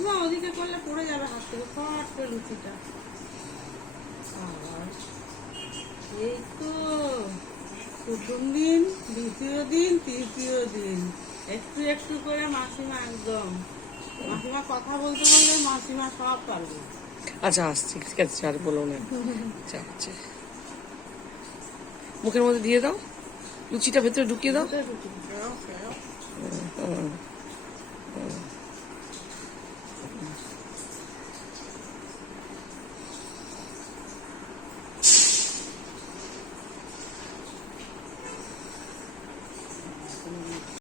মাসিমা ওদিকে করলে পড়ে যাবে হাত থেকে ফট করে লুচিটা। আর এই তো প্রথম দিন, দ্বিতীয় দিন, তৃতীয় দিন একটু একটু করে মাসিমা একদম, মাসিমা কথা বলতে বললে মাসিমা সব পারবে। আচ্ছা আসছি, ঠিক আছে, আর বলো না। আচ্ছা, মুখের মধ্যে দিয়ে দাও, লুচিটা ভেতরে ঢুকিয়ে দাও।